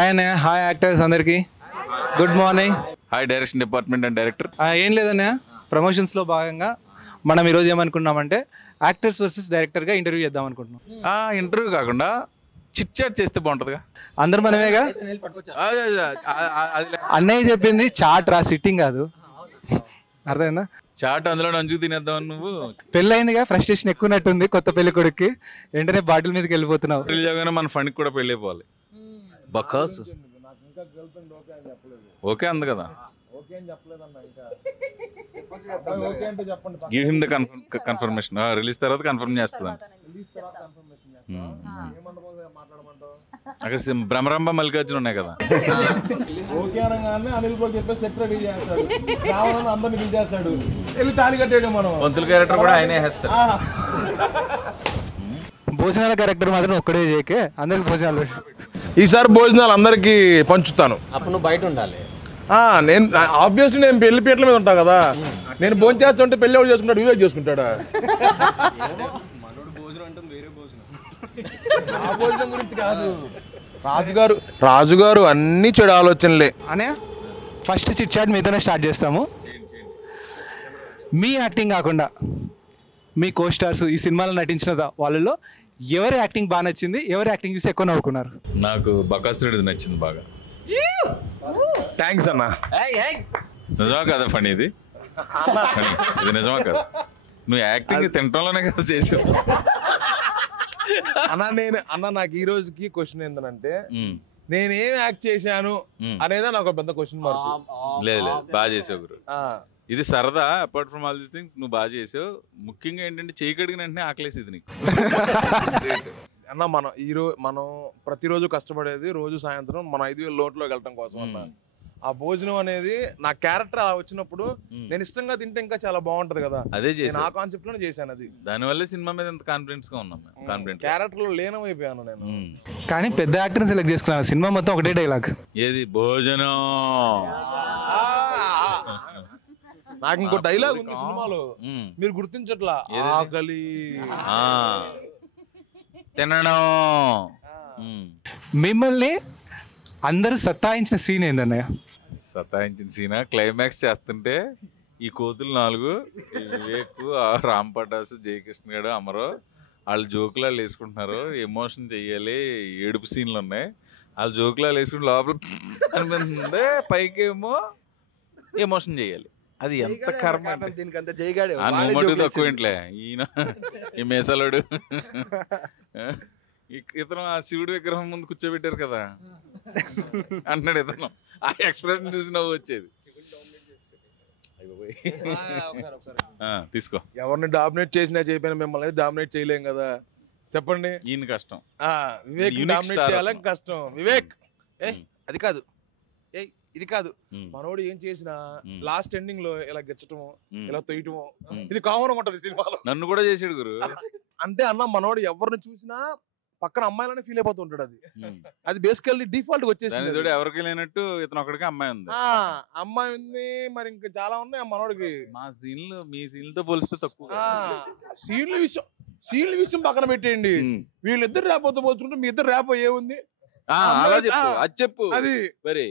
Hi అన్నయ్య, hi actors అందరికీ good morning. Hi direction department and director. ఏం లేదన్నయ్య, ప్రమోషన్స్లో భాగంగా మనం ఈరోజు ఏమనుకున్నామంటే యాక్టర్స్ వర్సెస్ డైరెక్టర్గా ఇంటర్వ్యూ చేద్దాం అనుకుంటున్నాం. ఇంటర్వ్యూ కాకుండా చిట్ చాట్ చేస్తే బాగుంటుందిగా. అందరు మనమేగా. అన్నయ్య చెప్పింది చాట్ రా, సిట్టింగ్ కాదు. అర్థమైందా? చాట్ అందులో నంచుకు తినేద్దాం. నువ్వు పెళ్ళయిందిగా, ఫ్రస్ట్రేషన్ ఎక్కువనట్టుంది కొత్త పెళ్లి కొడుక్కి. వెంటనే బాటిల్ మీదకి వెళ్ళిపోతున్నావు. పెళ్లి చేయగానే మన ఫండ్కి కూడా పెళ్ళి అయిపోవాలి. బకాస్ ఓకే అంది కదా. Give him the confirmation. Release తర్వాత కన్ఫర్మ్ చేస్తుందా? అక్కడ భ్రమరంభ మల్లికార్జున ఉన్నాయి కదా. పంతుల క్యారెక్టర్ కూడా ఆయనే వేస్తాడు. భోజనాల క్యారెక్టర్ మాత్రం ఒక్కడే చేయకే, అందరికి భోజనాలు. ఈసారి భోజనాలు అందరికి పంచుతాను. అప్పుడు నువ్వు బయట ఉండాలి. నేను ఆబ్వియస్లీ నేను పెళ్లి పీటల మీద ఉంటా కదా. నేను భోజనం చేస్తుంటే పెళ్లి ఎవరు చేసుకుంటాడు? వివేక్ చేసుకుంటాడా? ఆ భోజనం గురించి కాదు. రాజుగారు అన్ని చెడు ఆలోచనలే. అనే ఫస్ట్ చిట్ చాట్ మీతోనే స్టార్ట్ చేస్తాము. మీ యాక్టింగ్ కాకుండా మీ కో స్టార్స్ ఈ సినిమాలో నటించిన వాళ్ళలో ఎవరి యాక్టింగ్ బాగా నచ్చింది, ఎవరి యాక్టింగ్ చూసి ఎక్కువ నవ్వుకున్నారు? నాకు బకాస్ రెడ్డి నచ్చింది బాగా. థ్యాంక్స్ అన్న. నిజమా కదా ఫనీ? ఇది ఇది నిజమా కదా? నువ్వు యాక్టింగ్ తింటంలోనే కదా చేసావు. నాకు ఈ రోజుకి క్వశ్చన్ ఏంటంటే నేనేం యాక్ట్ చేశాను అనేదా నాకు పెద్ద క్వశ్చన్ మార్క్. లేదు లేదు, బాగా చేసావు గురు. ఇది సరదా. Apart from all these things నువ్వు బాగా చేసావు. ముఖ్యంగా ఏంటంటే చేయి కడిగిన వెంటనే ఆకలేసేది నీకు. అన్న మనం ప్రతిరోజు కష్టపడేది రోజు సాయంత్రం మన 5,000 లోటులోకి వెళ్ళటం కోసం అన్న. ఆ భోజనం అనేది నా క్యారెక్టర్ అలా వచ్చినప్పుడు నేను ఇష్టంగా తింటే ఇంకా చాలా బాగుంటది కదా. అదే చేసి ఆ కాన్సెప్ట్ లోనే చేశాను. అది దానివల్ల సినిమా మీద ఎంత కాన్ఫిడెన్స్ గా ఉన్నాం. కాన్ఫిడెంట్ క్యారెక్టర్ లో లీనమైపోయాను నేను. కానీ పెద్ద యాక్టర్ని సెలెక్ట్ చేసుకున్నాను. సినిమా మొత్తం ఒకటే డైలాగ్. ఏది? భోజనం. నాకు ఇంకో డైలాగ్ ఉంది సినిమాలో, మీరు గుర్తించట్లా. ఆకలి, తినడం. మిమ్మల్ని అందరూ సత్తాయించిన సీన్ ఏందన్నయ్య? సతాయించిన సీనా? క్లైమాక్స్ చేస్తుంటే ఈ కోతులు 4 వివేక్, రామ్ పటాస్, జయకృష్ణ గారు, అమరు వాళ్ళు జోకులాలు వేసుకుంటున్నారు. ఎమోషన్ చెయ్యాలి, ఏడుపు సీన్లు ఉన్నాయి. వాళ్ళు జోకులాలు వేసుకుంటే లోపల అనిపిస్తుంది, పైకేమో ఎమోషన్ చెయ్యాలి. అది ఎంత కర్మ. మటుకు తక్కువ ఇంట్లే ఈయన ఈ మేసలోడు. ఇతను ఆ శివుడి విగ్రహం ముందు కూర్చోబెట్టారు కదా అంటున్నాడు ఇతను. ఆ ఎక్స్ప్రెషన్ చూసి నవ్వు వచ్చేది. తీసుకో. ఎవరిని డామినేట్ చేసినా చేయకపోయినా మిమ్మల్ని డామినేట్ చేయలేం కదా. చెప్పండి. ఈయన కష్టం. వివేక్ డామినేట్ చేయాలని కష్టం. వివేక్ అది కాదు, ఇది కాదు. మనోడు ఏం చేసినా లాస్ట్ ఎండింగ్ లో ఇలా గెచ్చటము, ఇలా తొయ్యటము, ఇది కామన్ ఉంటది సినిమాలో. నన్ను కూడా చేసాడు గురు. అంటే అన్న మనోడు ఎవరిని చూసినా పక్కన అమ్మాయిలనే ఫీల్ అయిపోతూ ఉంటాడు. అది బేసికల్లీ డిఫాల్ట్ వచ్చేసింది. ఎవరికి లేనట్టు ఇతను ఒకడికి అమ్మాయి ఉంది. అమ్మాయి ఉంది, మరి ఇంకా చాలా ఉన్నాయి మనోడికి. మా సీన్లు మీ సీన్లతో పోలిస్తే తక్కువ. సీన్ల విషయం పక్కన పెట్టేయండి. వీళ్ళిద్దరు ర్యాపోతో పోల్చుకుంటే మీ ఇద్దరు ర్యాప్ ఏముంది? అలా చెప్పు, అది చెప్పు. అది మరి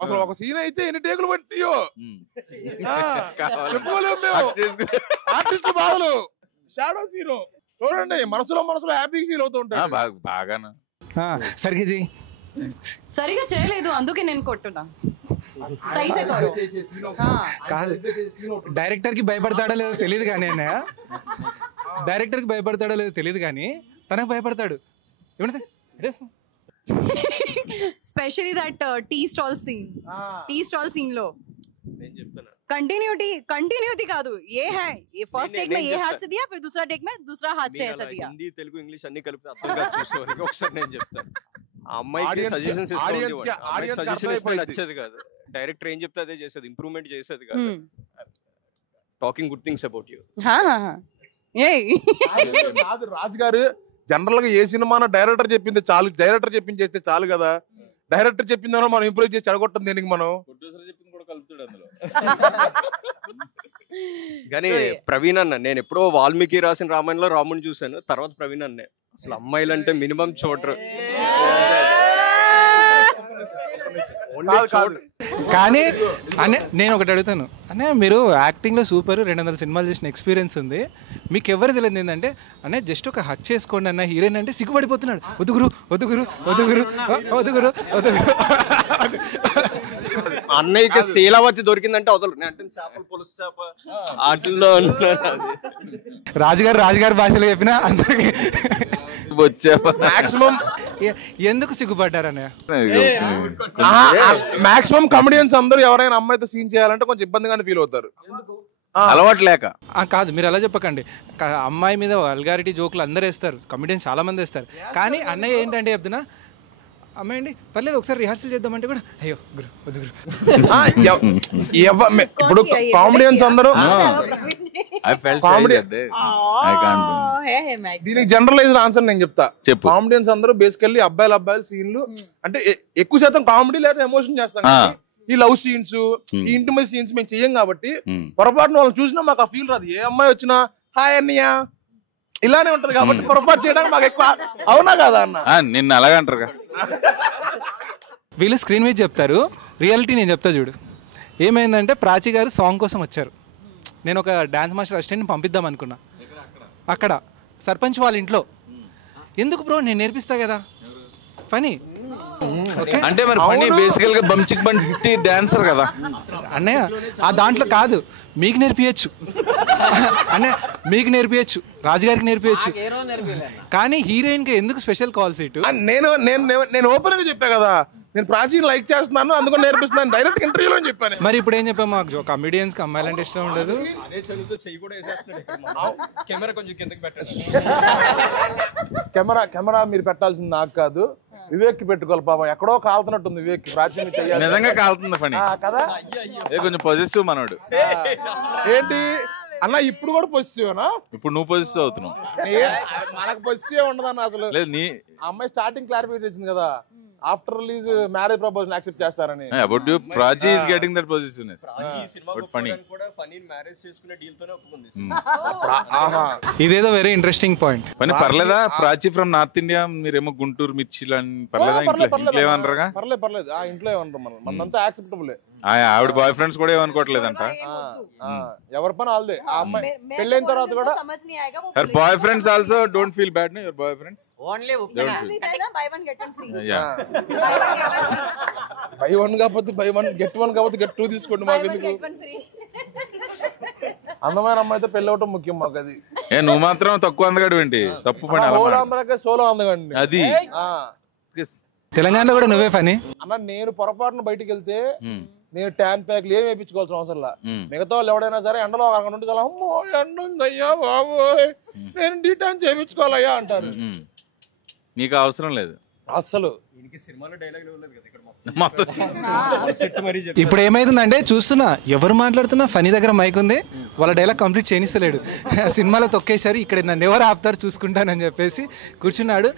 అసలు ఒక సీన్ అయితే ఎన్ని టేకులు పట్టియో ఆర్టిస్ట్ బాధలు. షాడో సీన్ చూడండి, మనసులో హ్యాపీగా ఫీల్ అవుతూ ఉంటాడు. బాగాను. సరిగ్గా చెయ్యి. సరిగా చేయలేదు అందుకే నేను కొట్టున్నా. కాదు, డైరెక్టర్ కి భయపడతాడో లేదో తెలియదు కానీ అన్నయ్య, డైరెక్టర్ కి భయపడతాడో లేదో తెలియదు కానీ తనకు భయపడతాడు. ఏమంటే specially that tea stall scene లో कंटिन्यूटी కాదు. ఏ హై ये फर्स्ट टेक में ये हाथ से दिया, फिर दूसरा टेक में दूसरा हाथ से ऐसा दिया. హిందీ తెలుగు ఇంగ్లీష్ అన్ని కలిపి అర్థంగా చూసుకోవాలి. ఒకసారి నేను చెప్తాను. ఆ అమ్మాయికి సజెషన్స్ నచ్చేది కాదు. డైరెక్టర్ ఏం చెప్తే అదే చేసేది, ఇంప్రూవ్మెంట్ చేసేది కాదు. Talking good things about you. Raju గారు జనరల్ గా ఏ సినిమా డైరెక్టర్ చెప్పింది చాలు, డైరెక్టర్ చెప్పింది చేస్తే చాలు కదా. డైరెక్టర్ చెప్పిందో మనం ఇంప్రూవ్ చేసి చెడగొట్టం దేనికి మనం. కానీ ప్రవీణ్ అన్న, నేను ఎప్పుడో వాల్మీకి రాసిన రామాయణంలో రాముని చూశాను, తర్వాత ప్రవీణ్ అన్నే. అసలు అమ్మాయిలు అంటే మినిమం చూడరు. కానీ అనే నేను ఒకటి అడుగుతాను అనే మీరు యాక్టింగ్లో సూపర్ 200 సినిమాలు చేసిన ఎక్స్పీరియన్స్ ఉంది, మీకు ఎవరు తెలియదు ఏంటంటే అనే జస్ట్ ఒక హక్ చేసుకోండి అన్న హీరోయిన్ అంటే సిగ్గుపడిపోతున్నాడు. వదుగురు వదుగురు వదుగురు వదుగురు వదుగురు. అన్నయ్యకి శీలావతి దొరికిందంటే వదలరు. నేను అంటే చేపలు పులుసు చేప వాటిల్లో రాజుగారు భాషలో చెప్పినా అందరికి వచ్చా మాక్సిమం ఎందుకు సిగ్గుపడ్డారనే మాక్సిమం కమెడియన్స్ అందరూ ఎవరైనా అమ్మాయితో సీన్ చేయాలంటే కొంచెం ఇబ్బందిగానే ఫీల్ అవుతారు. అలవాటు లేక కాదు, మీరు అలా చెప్పకండి. అమ్మాయి మీద వల్గారిటీ జోకులు అందరూ వేస్తారు, కమెడియన్స్ చాలా మంది వేస్తారు. కానీ అన్నయ్య ఏంటంటే చెప్తున్నా అమ్మాయి అండి పర్లేదు ఒకసారి రిహార్సల్ చేద్దామంటే కూడా అయ్యో గురు వద్దు గురు. ఇప్పుడు కామెడియన్స్ అందరూ దీనికి జనరలైజ్డ్ ఆన్సర్ నేను చెప్తా. కామెడియన్స్ అందరూ బేసికల్లీ అబ్బాయిలు సీన్లు అంటే ఎక్కువ శాతం కామెడీ లేదా ఎమోషన్ చేస్తాం. ఈ లవ్ సీన్స్ ఈ ఇంటిమేట్ సీన్స్ మేము చెయ్యం కాబట్టి పొరపాటున వాళ్ళని చూసినా మాకు ఆ ఫీల్ రాదు. ఏ అమ్మాయి వచ్చినా హాయ్ అన్నయ్య ఇలానే ఉంటది కాబట్టి పొరపాటు చేయడానికి మాకు ఎక్కువ. అవునా కదా అన్న? నిన్న అలాగంటారు. వీళ్ళు స్క్రీన్ మీద చెప్తారు, రియాలిటీ నేను చెప్తా చూడు. ఏమైందంటే ప్రాచి గారు సాంగ్ కోసం వచ్చారు. నేను ఒక డాన్స్ మాస్టర్ అసిస్టెంట్ని పంపిద్దాం అనుకున్నా. అక్కడ సర్పంచ్ వాళ్ళ ఇంట్లో ఎందుకు బ్రో నేను నేర్పిస్తా కదా ఫనీ అంటే మరి ఫనీ బేసికల్ గా బంచిక్ బంటి డాన్సర్ కదా అన్నయ్య. ఆ దాంట్లో కాదు, మీకు నేర్పియచ్చు అన్నయ్య, మీకు నేర్పియచ్చు, రాజుగారికి నేర్పియచ్చు. కానీ హీరోయిన్ కి ఎందుకు స్పెషల్ కాల్ సీట్? నేను ఓపెన్ గా చెప్పా కదా, నేను ప్రాచీన లైక్ చేస్తున్నాను అందుకని నేర్పిస్తున్నాను డైరెక్ట్ ఇంటర్వ్యూలో చెప్పాను. మరి ఇప్పుడు ఏం చెప్పాము, మాకు కమెడియన్స్ కి అమ్మాయిలు అంటే ఇష్టం ఉండదు. కెమెరా మీరు పెట్టాల్సింది నాకు కాదు, వివేక్ కి పెట్టుకోవాలి. పాపం ఎక్కడో కాలుతున్నట్టుంది వివేక్. ప్రాచీన చెయ్యాలి, నిజంగా కాలుతుంది పని కదా. కొంచెం పాజిటివ్ మనోడు. ఏంటి అన్న ఇప్పుడు కూడా పొజిటివేనా? ఇప్పుడు నువ్వు పాజిటివ్ అవుతున్నావు. మనకు పొజిటివ్ ఉండదన్న అసలు. లేదు నీ అమ్మాయి స్టార్టింగ్ క్లారిఫికేషన్ ఇచ్చింది కదా, after release marriage proposal accept చేస్తారని. About you Prachi is getting that పొజిషన్నెస్. బట్ ఫనీ మ్యారేజ్ చేసుకునే డీల్ తోనే ఒప్పుకుంది. ఇదేదో వెరీ ఇంట్రెస్టింగ్ పాయింట్. పని పర్లేదా? ప్రాచి ఫ్రమ్ నార్త్ ఇండియా, మీరేమో గుంటూరు మిర్చి పర్లేదా? ఇంట్లో ఏమనరుగా? పర్లేదు ఆ ఇంట్లో ఏమన్నారు మనం, మనంతా యాక్సెప్టబుల్. ఆవిడ బాయ్ ఫ్రెండ్స్ కూడా ఏమనుకోవట్లేదంట. ఎవరి పని వాళ్ళదే. ఆ అమ్మాయి పెళ్ళైన తర్వాత కూడా her boyfriends also don't feel bad. Your boyfriends only buy one get one free. Buy one కాకపోతే బై వన్ గెట్ వన్ కాకపోతే గెట్ టూ తీసుకోండి. మాకు ఎందుకు? అందమైన అమ్మాయితో పెళ్ళి అవటం ముఖ్యం మాకు. అది నువ్వు మాత్రం తక్కువ అందగాడు ఏంటి? తప్పు పని అందరికీ సోలో అందగండి అది. తెలంగాణలో కూడా నువ్వే ఫనీ అన్న. నేను పొరపాటున బయటికి వెళ్తే నేను ట్యాన్ ప్యాక్లు ఏమి వేయించుకోవాల్సిన అవసరం లా. మిగతా వాళ్ళు ఎవడైనా సరే ఎండలో అక్కడ ఉంటే చాలా అమ్మో ఎండ ఉందయ్యా బాబోయ్ నేను డీటాన్ చేయించుకోవాలయ్యా అంటారు. నీకు అవసరం లేదు అస్సలు. ఇప్పుడు ఏమైతుందంటే చూస్తున్నా ఎవరు మాట్లాడుతున్నా ఫనీ దగ్గర మైక్ ఉంది, వాళ్ళ డైలాగ్ కంప్లీట్ చేయనిస్తలేడు. సినిమాలో తొక్కేశారు, ఇక్కడ నన్ను ఎవరు ఆపుతారు చూసుకుంటానని చెప్పేసి కూర్చున్నాడు.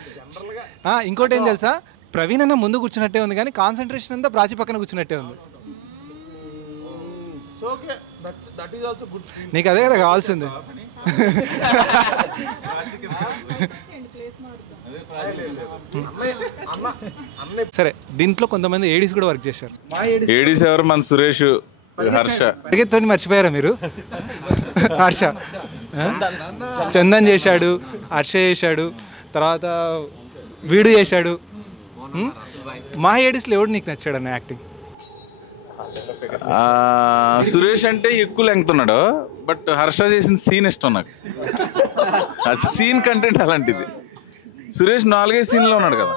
ఇంకోటి ఏం తెలుసా, ప్రవీణ్ అన్న ముందు కూర్చున్నట్టే ఉంది కానీ కాన్సన్ట్రేషన్ అంతా ప్రాచి పక్కన కూర్చున్నట్టే ఉంది. నీకు అదే కదా కావాల్సింది. సరే, దీంట్లో కొంతమంది ఏడీస్ కూడా వర్క్ చేశారు. ఏడీస్ ఎవరు? మన సురేష్, హర్ష. అడిగేతో మర్చిపోయారా మీరు? హర్ష, చందన్ చేశాడు, హర్ష చేశాడు, తర్వాత వీడు చేశాడు. మా ఏడీస్లో ఎవడు నీకు నచ్చాడు అన్న యాక్టింగ్? సురేష్ అంటే ఎక్కువ లెంగ్త్ ఉన్నాడు, బట్ హర్ష చేసిన సీన్ ఇష్టం నాకు. సీన్ కంటెంట్ అలాంటిది. సురేష్ 4-5 సీన్లో ఉన్నాడు కదా.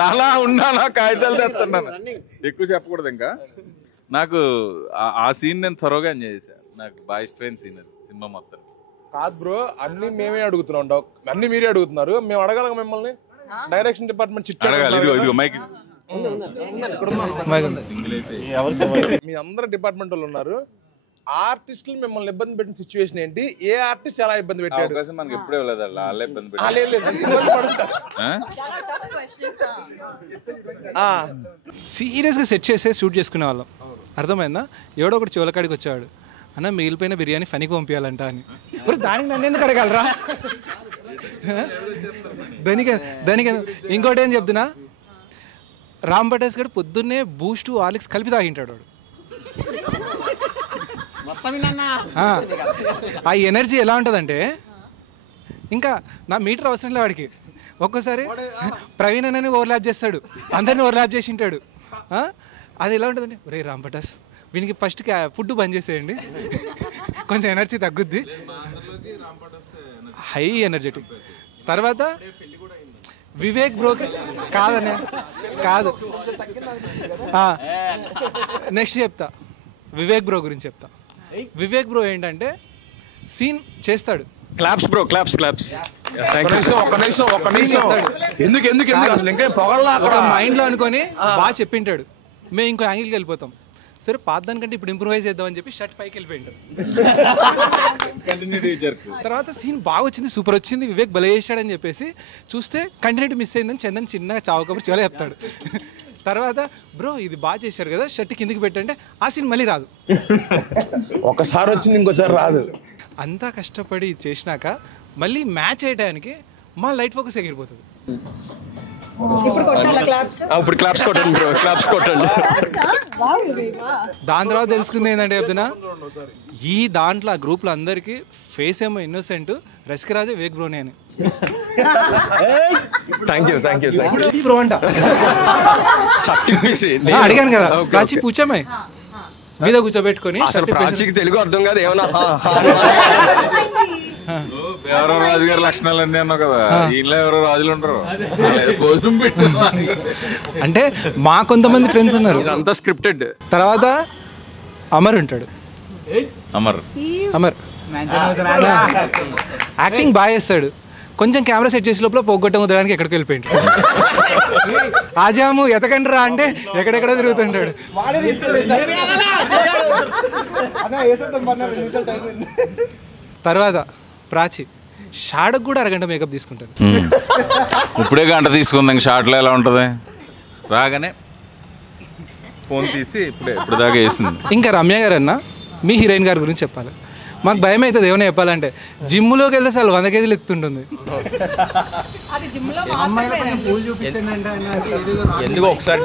నాలా ఉన్నానా కాగితాలు తెస్తున్నాను, ఎక్కువ చెప్పకూడదు ఇంకా. నాకు ఆ సీన్ నేను త్వరగా ఎంజాయ్ చేశాను. నాకు బాగా ఇష్టమైన సీన్ అది సినిమా మొత్తం. కాదు బ్రో, అన్ని మేమే అడుగుతున్నాం, అన్ని మీరే అడుగుతున్నారు. మేము అడగాలి మిమ్మల్ని. డైరెక్షన్ డిపార్ట్మెంట్ మీ అందరు డిపార్ట్మెంట్ వాళ్ళు ఉన్నారు. ఆర్టిస్టులు మిమ్మల్ని ఇబ్బంది పెట్టిన సిచ్యువేషన్ ఏంటి? ఏ ఆర్టిస్ట్ చాలా ఇబ్బంది పెట్టాడు? మనకి ఎప్పుడే వెళ్ళదు, వాళ్ళే ఇబ్బంది సీరియస్గా సెట్ చేసే షూట్ చేసుకునే వాళ్ళం. అర్థమైందా? ఎవడో ఒకటి చోలకాడికి వచ్చేవాడు, అన్న మిగిలిపోయిన బిర్యానీ ఫనీకి పంపించాలంట అని. దానికి నన్ను ఎందుకు అడగలరా? దానికి ఇంకోటి ఏం చెప్తున్నా, రామ్ పటాస్ గారు పొద్దున్నే బూస్ట్ హార్లిక్స్ కలిపి తాగింటాడు వాడు. ఆ ఎనర్జీ ఎలా ఉంటుందంటే ఇంకా నా మీటర్ అవసరం లేదు వాడికి. ఒక్కోసారి ప్రవీణ్ అని ఓవర్లాప్ చేస్తాడు, అందరినీ ఓవర్లాప్ చేసి ఉంటాడు. అది ఎలా ఉంటుందండి, రే రామ్ పటాస్ వీనికి ఫస్ట్ ఫుడ్ బంద్ చేసేయండి, కొంచెం ఎనర్జీ తగ్గుద్ది. High energetic. తర్వాత వివేక్ బ్రోకి కాదనే కాదు, నెక్స్ట్ చెప్తా, వివేక్ బ్రో గురించి చెప్తా. వివేక్ బ్రో ఏంటంటే సీన్ చేస్తాడు, క్లాప్స్ బ్రో, క్లాప్స్. ఒక మైండ్లో అనుకొని బాగా చెప్పింటాడు, మేము ఇంకో యాంగిల్కి వెళ్ళిపోతాం. సరే పాత దానికంటే ఇప్పుడు ఇంప్రూవైజ్ చేద్దామని చెప్పి షర్ట్ పైకి వెళ్ళిపోయింటాడు. తర్వాత సీన్ బాగా వచ్చింది, సూపర్ వచ్చింది, వివేక్ భలే చేశాడని చెప్పేసి చూస్తే కంటిన్యూటీ మిస్ అయిందని చందన్ చిన్నగా చావుకబురు చాలా చెప్తాడు. తర్వాత బ్రో ఇది బాగా చేశారు కదా, షర్ట్ కిందికి పెట్టంటే ఆ సీన్ మళ్ళీ రాదు. ఒకసారి వచ్చింది ఇంకోసారి రాదు. అంతా కష్టపడి చేసినాక మళ్ళీ మ్యాచ్ అయ్యడానికి మా లైట్ ఫోకస్ ఎగిరిపోతుంది. ఇప్పుడు కొట్టాలా క్లాప్స్? ఇప్పుడు క్లాప్స్ కొట్టండి బ్రో, క్లాప్స్ కొట్టండి. దాని తర్వాత తెలుసుకుంది ఏంటంటే చెప్తున్నా, ఈ దాంట్లో ఆ గ్రూప్లో అందరికీ ఫేస్ ఏమో ఇన్నోసెంట్, రసికరాజే వివేక్ బ్రోనే అని. థ్యాంక్ యూ బ్రో అంట అడిగాను కదా, ప్రాచి పూచామే మీద కూర్చోబెట్టుకొని. ప్రాచీకి తెలుగు అర్థం కాదు ఏమన్నా. ఎవరో రాజుగారి లక్షణాలు అన్నీ అన్నావు కదా, ఇంట్లో ఎవరో రాజులు ఉంటారు. అంటే మా కొంతమంది ఫ్రెండ్స్ ఉన్నారు, అంతా స్క్రిప్టెడ్. తర్వాత అమర్ ఉంటాడు, అమర్ యాక్టింగ్ బాగా చేస్తాడు. కొంచెం కెమెరా సెట్ చేసే లోపల పోగొట్టం వదలడానికి ఎక్కడికి వెళ్ళిపోయింది. ఆజాము ఎతకండి రా అంటే ఎక్కడెక్కడ తిరుగుతుంటాడు. తర్వాత ప్రాచి షాడకు కూడా అరగంట మేకప్ తీసుకుంటాడు. ఇప్పుడే గంట తీసుకుంది, ఇంక షార్ట్లో ఎలా ఉంటుంది, రాగానే ఫోన్ తీసి ఇప్పుడు దాకా వేసింది. ఇంకా రమ్య గారు అన్న మీ హీరోయిన్ గారి గురించి చెప్పాలి. మాకు భయం అవుతుంది ఏమైనా చెప్పాలంటే, జిమ్లోకి వెళ్తే అసలు 100 కేజీలు ఎత్తుంటుంది. ఎందుకు ఒకసారి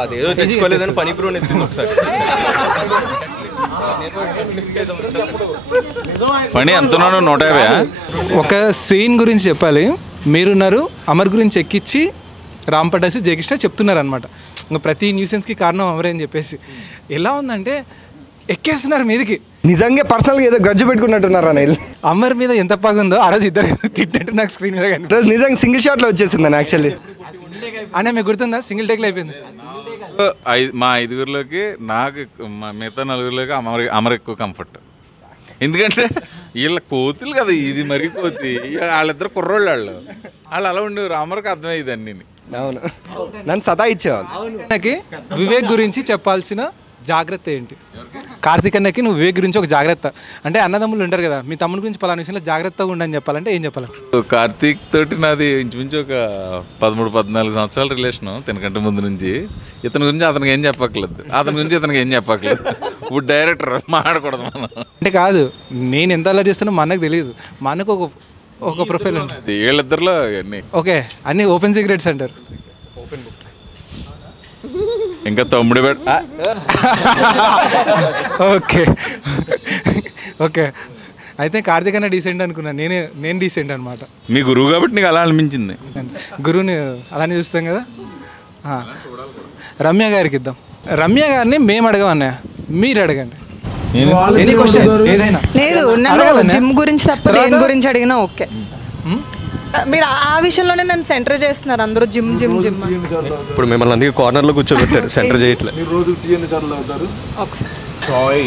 అదేదో తెచ్చుకోలేదని పని బ్రో నెత్తింది ఒకసారి. పని ఎంతనో 150. ఒక సీన్ గురించి చెప్పాలి. మీరున్నారు అమర్ గురించి ఎక్కించి రామ్ పటాసి జయకృష్ణ చెప్తున్నారు అనమాట, ఇంకా ప్రతి న్యూసెన్స్కి కారణం అమరే అని చెప్పేసి. ఎలా ఉందంటే ఎక్కేస్తున్నారు మీదికి, నిజంగా పర్సనల్గా ఏదో గజ్జు పెట్టుకున్నట్టున్నారు అనిల్. అమర్ మీద ఎంత పగుందో ఆ రోజు ఇద్దరు తిట్టినట్టు నాకు స్క్రీన్ మీద కానీ రోజు నిజంగా సింగిల్ షాట్లో వచ్చేసింది అని యాక్చువల్లీ. అనే మీకు గుర్తుందా, సింగిల్ టేక్లో అయిపోయింది. మా 5గురిలోకి నాకు మిగతా 4గురిలోకి అమర్ ఎక్కువ కంఫర్ట్. ఎందుకంటే వీళ్ళ కోతులు కదా, ఇది మరీ కోతి, వాళ్ళిద్దరు కుర్రోళ్ళు, వాళ్ళు అలా ఉండేవారు. అమర్కి అర్థమయ్యేది అన్నీ. అవును, నన్ను సతా ఇచ్చేవాళ్ళు. నాకు వివేక్ గురించి చెప్పాల్సిన జాగ్రత్త ఏంటి? కార్తీక్ అన్నకి నువ్వు వివేక్ గురించి ఒక జాగ్రత్త అంటే, అన్నదమ్ములు ఉంటారు కదా, మీ తమ్ముడి గురించి పలానా విషయంలో జాగ్రత్తగా ఉండని చెప్పాలంటే ఏం చెప్పాలంట? కార్తీక్ తోటి నాది ఇంచుమించు ఒక 13-14 సంవత్సరాల రిలేషను, తినకంటే ముందు నుంచి. ఇతని గురించి అతనికి ఏం చెప్పక్కర్లేదు, అతని గురించి ఇతనికి ఏం చెప్పక్కర్లేదు. ఇప్పుడు డైరెక్టర్ మాట్లాడకూడదు మనం అంటే. కాదు, నేను ఎంత అలా చేస్తానో మా అన్నకు తెలియదు. మా అన్నకు ఒక ప్రొఫైల్ ఉంటుంది, వీళ్ళిద్దరిలో అన్నీ ఓకే అన్నీ ఓపెన్ సీక్రెట్స్ అంటారు. ఇంకా తమ్ముడు ఓకే ఓకే అయితే కార్తీక్ అన్న డీసెంట్ అనుకున్నాను, నేను డీసెంట్ అనమాట. మీ గురువు కాబట్టి నీకు అలా అనిపించింది. గురువుని అలానే చూస్తాం కదా. రమ్య గారికి ఇద్దాం. రమ్య గారిని మేము అడగమన్నయ్య, మీరు అడగండి. ఎనీ క్వశ్చన్ ఏదైనా. లేదు, నన్ను జిమ్ గురించి తప్ప దేని గురించి అడిగినా ఓకే. మీరు ఆ విషయంలోనే నన్ను సెంటర్ చేస్తున్నారు అందరూ, జిమ్ జిమ్ జిమ్. ఇప్పుడు మిమ్మల్ని అందుకే కార్నర్లో కూర్చోబెట్టారు, సెంటర్ చేయట్లేదు. ఒకసారి చాయ్